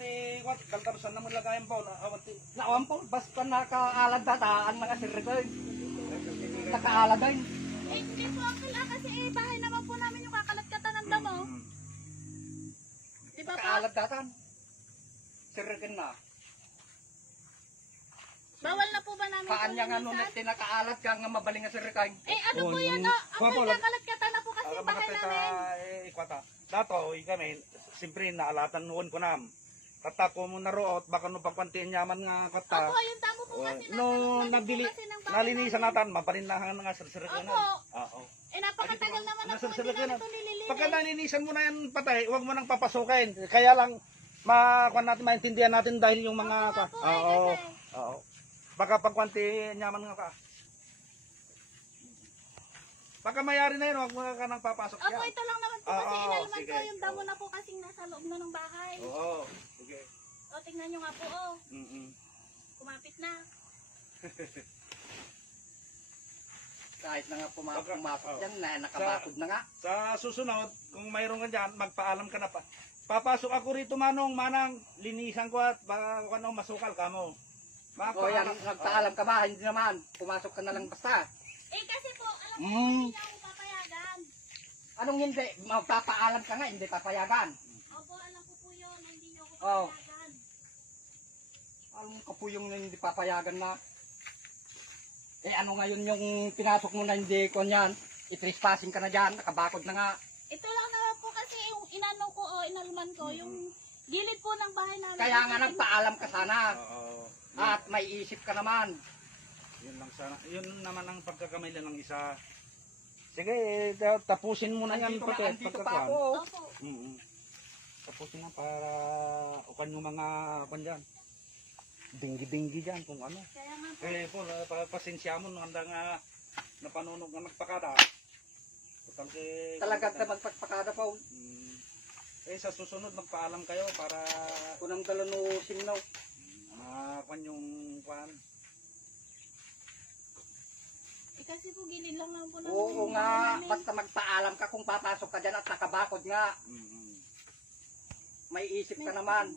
ti wat kaltarusan na mo lagayan po na awat ti. Nawan po, basta nakaalad dataan mga sirikoy. Nakaalad din. Eh, hindi po ako lang kasi bahay naman po namin yung kakalat-katan ng damo. Di ba po? Nakaalad datan. Sirikin na. Bawal na po ba namin Paan niya nga linisan? nung tinakaalat ka nga mabaling nga sirikay. Eh, ano po yan? Oh, ako yung kakalat-katan na po kasi yung bahay namin. Ikwata. Dato kami simpre naalatan noon ko nam. Tatako mo na root baka no pagpantiin yaman nga kata. Opo, yung damo po kasi nasa No loob nabili po kasi ng bahay nalinisan namin. natin maparinlahan nga sirsir ko na. Opo. Oo. Eh, napakatagal naman na po Nasa hindi sirikon namin na. ito nililinis. Pagka nalinisan mo na yan patay, huwag mo nang papasukin. Kaya lang makuha natin maintindihan natin dahil yung mga Opo nga po, Oo. kasi. Oo. Baka pagkwanti nyaman nga ka. Baka mayari na yun, huwag mo ka nang papasok Opo, yan. ito lang naman po kasi Oo, inalman sige. ko yung damo na po kasing nasa loob na ng bahay. Oo. Sige. O, tingnan nyo nga po, oh. Kumapit na. Kahit na nga pumasok Oo. yan, na nakabakod na nga. Sa susunod, kung mayroon ka dyan, magpaalam ka na pa. Papasok ako rito manang, linisan ko at baka ano, masukal ka mo. O yan, nagpaalam ka ba? Hindi naman. Pumasok ka na lang basta. Eh, kasi po, alam ko hindi niya ako papayagan. Anong hindi? Magpapaalam ka nga, hindi papayagan. Opo, alam ko po yun, hindi niyo ako Oo. papayagan. Anong kapuyong na hindi papayagan na? Eh ano ngayon yung pinasok mo na hindi ko niyan? I-trespassing ka na dyan, nakabakod na nga. Ito lang naman po kasi yung inano ko, o inalman ko, yung gilid po ng bahay namin. Kaya nga nagpaalam ka sana. Oo. At may isip ka naman. Yun lang sana. Yun naman ang pagkakamali ng isa. Sige, tapusin mo na yan. Andito pa ako. Opo. Tapusin na para ukan yung mga kwan dyan. Dinggi-dinggi dyan kung ano. Kaya nga po. Eh po, pasensya mo nung handa nga napanunog nga nagpakada. Talaga ka magpagpakada po. Eh sa susunod magpaalam kayo para Kunang dalanusin na. kwan yung kwan. Eh, kasi po gilid lang naman po ng Oo bahay nga, namin. basta magpaalam ka kung papasok ka dyan at nakabakod nga. May isip ka naman.